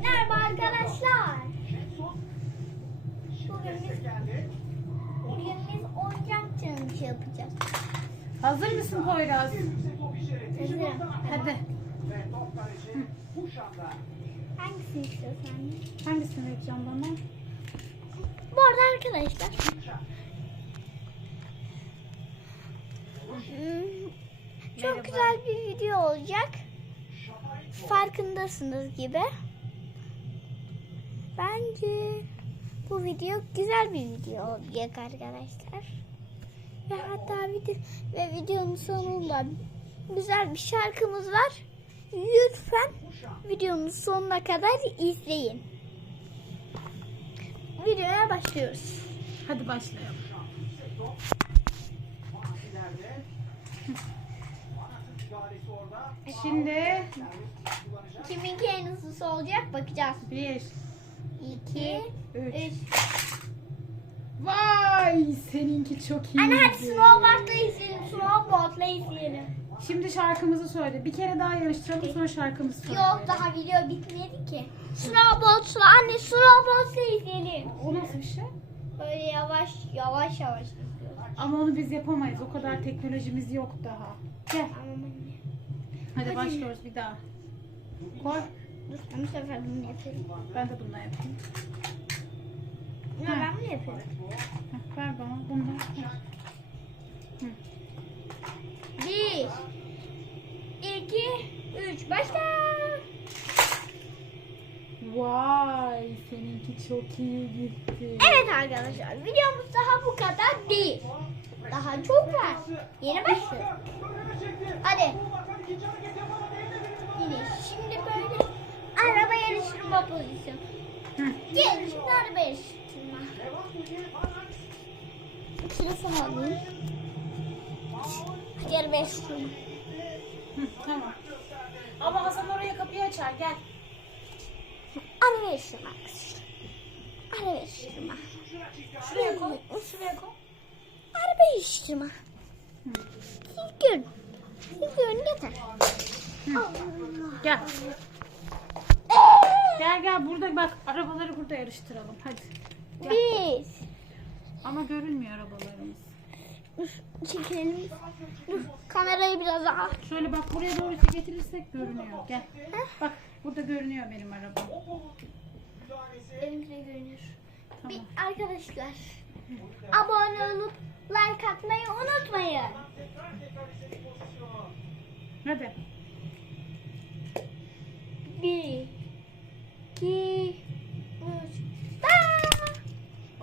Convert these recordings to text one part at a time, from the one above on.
Merhaba arkadaşlar. Bugün biz, bugün biz oyuncak challenge yapacağız. Hazır mısın Poyraz? Hazırım. Hadi. Hangisini istiyorsan? Hangisini vereceğim bana? Bu arada arkadaşlar. hmm, Çok güzel bir video olacak. Farkındasınız gibi. Bence bu video güzel bir video olacak arkadaşlar. Ve hatta video, ve videonun sonunda güzel bir şarkımız var. Lütfen videonun sonuna kadar izleyin. Videoya başlıyoruz. Hadi başlayalım. Şimdi Kiminki en hızlısı olacak bakacağız. bir, 2 üç. 3 Vay seninki çok iyi. Anne hadi snowboard'la izleyelim. Snowboard'la izleyelim. Şimdi şarkımızı söyle. Bir kere daha yarıştıralım sonra şarkımızı söyle. Yok daha video bitmedi ki. Snowboard'la anne snowboard'la izleyelim. O nasıl bir şey? Böyle yavaş yavaş yavaş izliyoruz. Ama onu biz yapamayız. O kadar teknolojimiz yok daha. Gel. Hadi, Hadi. başlıyoruz bir daha. Koy. Dur ben bu sefer bunu yapayım. Ben de bununla yapayım. Yok Ha. ben bunu yapıyorum. Heh, ver bana. Bundan. Bir, iki, üç, başla. Vay seninki çok iyi gitti. Evet arkadaşlar videomuz daha bu kadar değil. Daha çok var. Yeni başladı. Hadi. Yine şimdi böyle araba yarıştırma pozisyonu. Şimdi araba yarıştırma. Telefon alayım. Hadi araba yarıştırma. Tamam. Ama Hasan oraya kapıyı açar gel. Araba yarıştırma arkadaşlar. Araba yarıştırma. Şuraya koy. Şuraya koy. Araba yarıştırma. İlk gün. İlk gün yeter. Allah. Gel. Gel gel burada bak arabaları burada yarıştıralım hadi. Gel. Biz. Ama görünmüyor arabalarımız. Dur çekelim. Dur kamerayı biraz daha. Şöyle bak buraya doğru getirirsek görünüyor. Gel. Bak burada görünüyor benim arabam. Benimki de görünür. Bir Tamam. arkadaşlar abone olup like atmayı unutmayın. Hadi. Bir, iki, üç.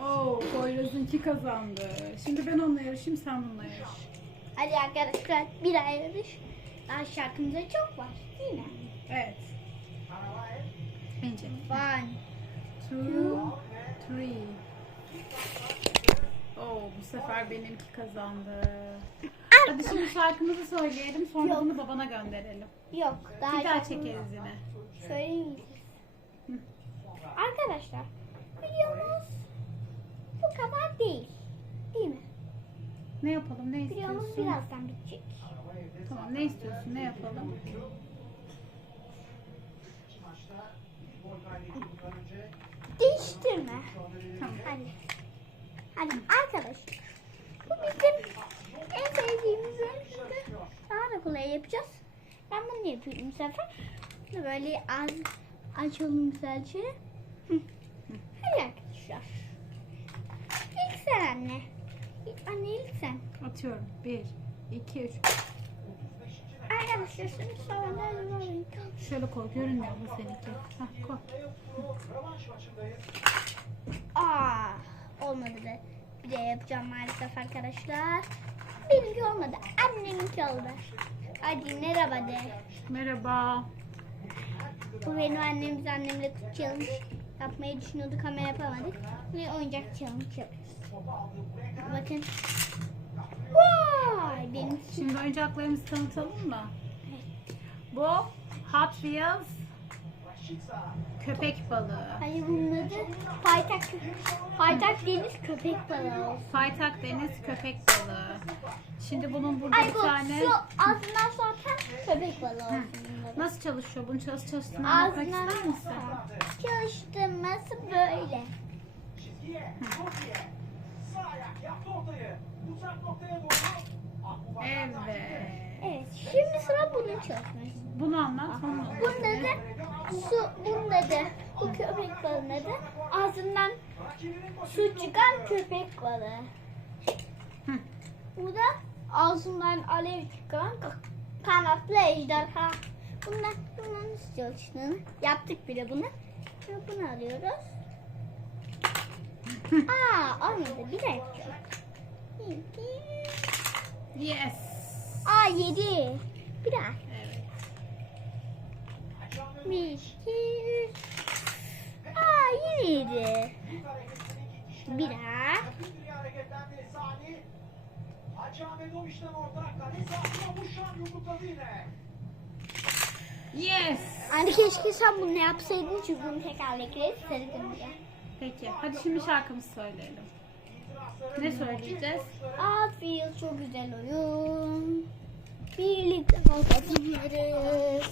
Oo Poyraz'ınki kazandı. Şimdi ben onunla yarışayım sen bununla yarış. Hadi arkadaşlar bir daha yarış. Daha şarkımızda çok var değil mi? Evet. Bence. One, Two, three. Oo bu sefer benimki kazandı. Hadi şimdi şarkımızı söyleyelim sonra Yok. bunu babana gönderelim. Yok daha Bir daha çekeriz yine. Söyleyeyim. Arkadaşlar videomuz bu kadar değil. Değil mi? Ne yapalım ne Videomuz istiyorsun? birazdan bitecek. Tamam ne istiyorsun ne yapalım? Değiştirme. Tamam. Hadi. Hadi arkadaşlar. Bu bizim en sevdiğimiz oyun. Daha da kolay yapacağız. Ben bunu yapıyorum bu sefer. Böyle az açalım güzelce. Hadi arkadaşlar. İlk sen anne. İlk anne ilk sen. Atıyorum. Bir, iki, üç. Arkadaşlar şimdi alayım. Şöyle koy görünmüyor mu seninki? Hah koy. Aa, olmadı da. Bir de yapacağım maalesef arkadaşlar. Benimki olmadı. Anneminki oldu. Hadi merhaba de. Merhaba. Bu benim annem biz annemle challenge yapmayı düşünüyorduk ama yapamadık. Ve oyuncak challenge yapıyoruz. Bakın. Vay benim Şimdi oyuncaklarımızı tanıtalım mı? Bu Hot Wheels Köpek balığı. Hayır bunun adı paytak, paytak deniz köpek balığı. Paytak deniz köpek balığı. Şimdi bunun burada Ay, bir bu, tane... Şu ağzından sonra köpek balığı Nasıl çalışıyor? Bunun çalış çalıştığını anlatmak ister misin? Çalıştırması böyle. Evet. Evet. Şimdi sıra bunun çalışması. Bunu anlat. Bunun adı su, bunda da bu köpek balığında da ağzından su çıkan köpek balığı. Hı. Bu da ağzından alev çıkan ka- kanatlı ejderha. Bundan, bundan nasıl çalıştığını yaptık bile bunu. Şimdi bunu alıyoruz. Aa olmadı bir dakika. Yes. Aa yedi. Bir daha. Bir, iki, üç. Aa yine yedi. Bir daha. Yes. Anne keşke sen bunu yapsaydın çünkü bunun tekerlekleri sarı kırmızı. Peki. Hadi şimdi şarkımızı söyleyelim. Ne söyleyeceğiz? Wheels çok güzel oyun. Birlikte kalkabiliriz.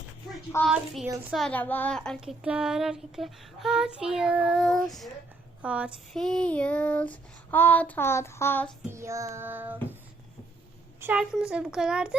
Hot Wheels araba erkekler erkekler. Hot Wheels. Hot Wheels. Hot hot hot Wheels. Şarkımız da bu kadardı.